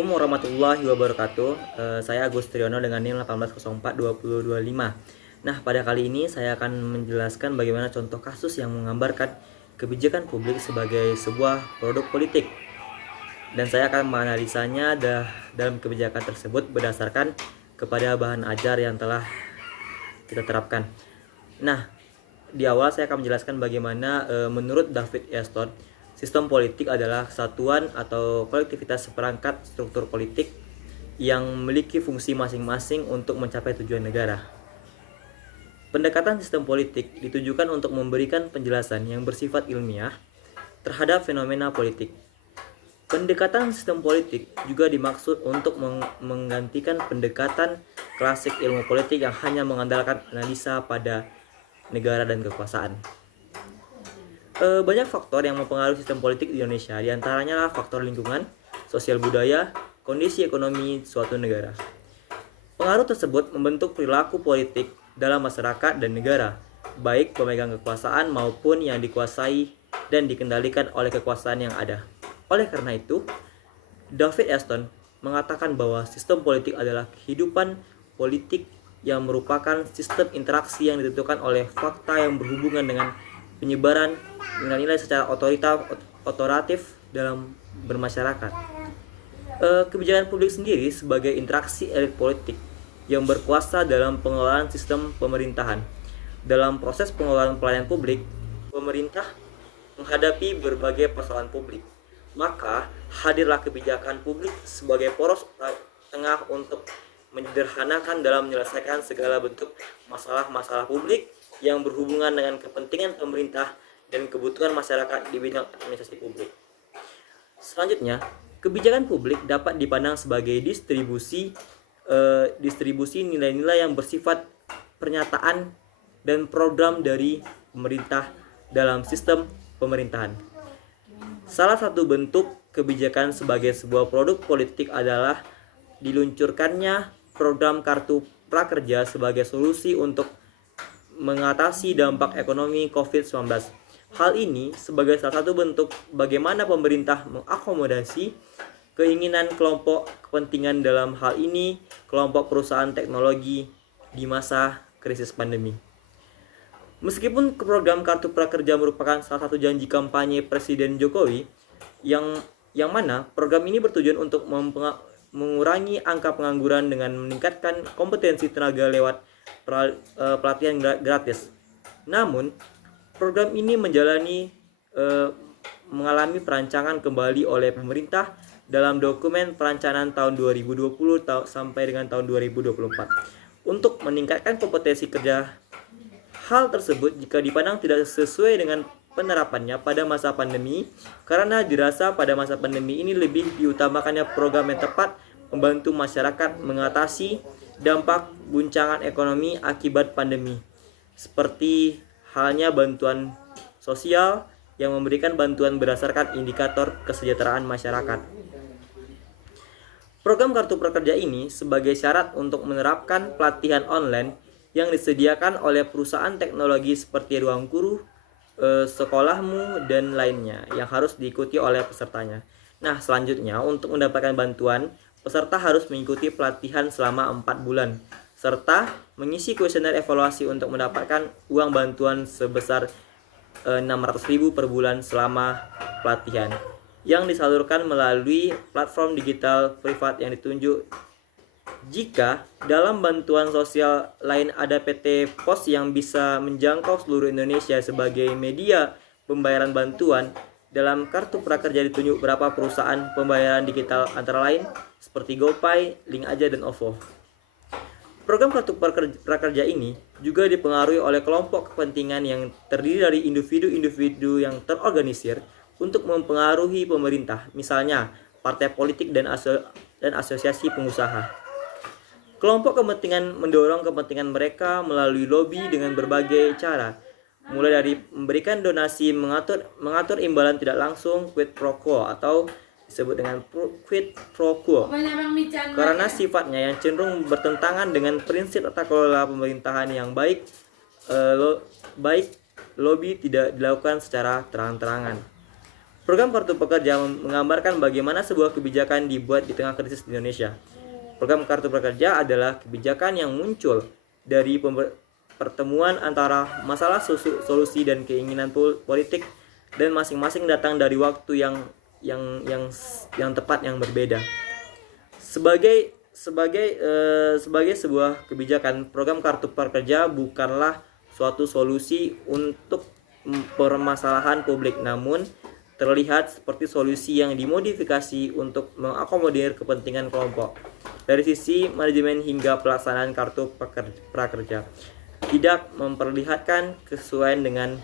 Assalamualaikum warahmatullahi wabarakatuh. Saya Agus Triyono dengan NIM 18042025. Nah, pada kali ini saya akan menjelaskan bagaimana contoh kasus yang menggambarkan kebijakan publik sebagai sebuah produk politik. Dan saya akan menganalisanya dalam kebijakan tersebut berdasarkan kepada bahan ajar yang telah kita terapkan. Nah, di awal saya akan menjelaskan bagaimana menurut David Easton, sistem politik adalah kesatuan atau kolektivitas seperangkat struktur politik yang memiliki fungsi masing-masing untuk mencapai tujuan negara. Pendekatan sistem politik ditujukan untuk memberikan penjelasan yang bersifat ilmiah terhadap fenomena politik. Pendekatan sistem politik juga dimaksud untuk menggantikan pendekatan klasik ilmu politik yang hanya mengandalkan analisa pada negara dan kekuasaan. Banyak faktor yang mempengaruhi sistem politik di Indonesia, diantaranya lah faktor lingkungan, sosial budaya, kondisi ekonomi suatu negara. Pengaruh tersebut membentuk perilaku politik dalam masyarakat dan negara, baik pemegang kekuasaan maupun yang dikuasai dan dikendalikan oleh kekuasaan yang ada. Oleh karena itu, David Easton mengatakan bahwa sistem politik adalah kehidupan politik yang merupakan sistem interaksi yang ditentukan oleh fakta yang berhubungan dengan penyebaran nilai-nilai secara otoratif dalam bermasyarakat. Kebijakan publik sendiri sebagai interaksi elit politik yang berkuasa dalam pengelolaan sistem pemerintahan. Dalam proses pengelolaan pelayanan publik, pemerintah menghadapi berbagai persoalan publik. Maka hadirlah kebijakan publik sebagai poros tengah untuk menyederhanakan dalam menyelesaikan segala bentuk masalah-masalah publik yang berhubungan dengan kepentingan pemerintah dan kebutuhan masyarakat di bidang administrasi publik. Selanjutnya, kebijakan publik dapat dipandang sebagai distribusi nilai-nilai yang bersifat pernyataan dan program dari pemerintah dalam sistem pemerintahan. Salah satu bentuk kebijakan sebagai sebuah produk politik adalah diluncurkannya program Kartu Prakerja sebagai solusi untuk mengatasi dampak ekonomi COVID-19. Hal ini sebagai salah satu bentuk bagaimana pemerintah mengakomodasi keinginan kelompok kepentingan, dalam hal ini kelompok perusahaan teknologi di masa krisis pandemi. Meskipun program Kartu Prakerja merupakan salah satu janji kampanye Presiden Jokowi, yang mana program ini bertujuan untuk mengurangi angka pengangguran dengan meningkatkan kompetensi tenaga lewat pelatihan gratis. Namun, program ini mengalami perancangan kembali oleh pemerintah dalam dokumen perencanaan tahun 2020 sampai dengan tahun 2024 untuk meningkatkan kompetensi kerja. Hal tersebut jika dipandang tidak sesuai dengan penerapannya pada masa pandemi, karena dirasa pada masa pandemi ini lebih diutamakannya program yang tepat membantu masyarakat mengatasi dampak guncangan ekonomi akibat pandemi, seperti halnya bantuan sosial yang memberikan bantuan berdasarkan indikator kesejahteraan masyarakat. Program Kartu Prakerja ini sebagai syarat untuk menerapkan pelatihan online yang disediakan oleh perusahaan teknologi seperti Ruang Guru, Sekolahmu, dan lainnya yang harus diikuti oleh pesertanya. Nah, selanjutnya untuk mendapatkan bantuan, peserta harus mengikuti pelatihan selama 4 bulan, serta mengisi kuesioner evaluasi untuk mendapatkan uang bantuan sebesar 600.000 per bulan selama pelatihan, yang disalurkan melalui platform digital privat yang ditunjuk. Jika dalam bantuan sosial lain ada PT Pos yang bisa menjangkau seluruh Indonesia sebagai media pembayaran bantuan, dalam Kartu Prakerja ditunjuk beberapa perusahaan pembayaran digital antara lain seperti GoPay, Link Aja, dan OVO. Program Kartu Prakerja ini juga dipengaruhi oleh kelompok kepentingan yang terdiri dari individu-individu yang terorganisir untuk mempengaruhi pemerintah, misalnya partai politik dan asosiasi pengusaha. Kelompok kepentingan mendorong kepentingan mereka melalui lobby dengan berbagai cara, mulai dari memberikan donasi, mengatur imbalan tidak langsung, quid pro quo, atau disebut dengan quid pro quo, karena sifatnya yang cenderung bertentangan dengan prinsip tata kelola pemerintahan yang baik. Lobby tidak dilakukan secara terang-terangan. Program Kartu Prakerja menggambarkan bagaimana sebuah kebijakan dibuat di tengah krisis di Indonesia. Program Kartu Prakerja adalah kebijakan yang muncul dari pertemuan antara masalah solusi dan keinginan politik, dan masing-masing datang dari waktu yang tepat, yang berbeda. Sebagai sebuah kebijakan, program Kartu Prakerja bukanlah suatu solusi untuk permasalahan publik, namun terlihat seperti solusi yang dimodifikasi untuk mengakomodir kepentingan kelompok. Dari sisi manajemen hingga pelaksanaan Kartu Prakerja tidak memperlihatkan kesesuaian dengan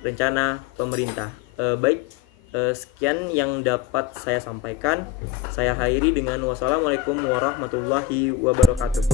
rencana pemerintah. Sekian yang dapat saya sampaikan. Saya akhiri dengan wassalamualaikum warahmatullahi wabarakatuh.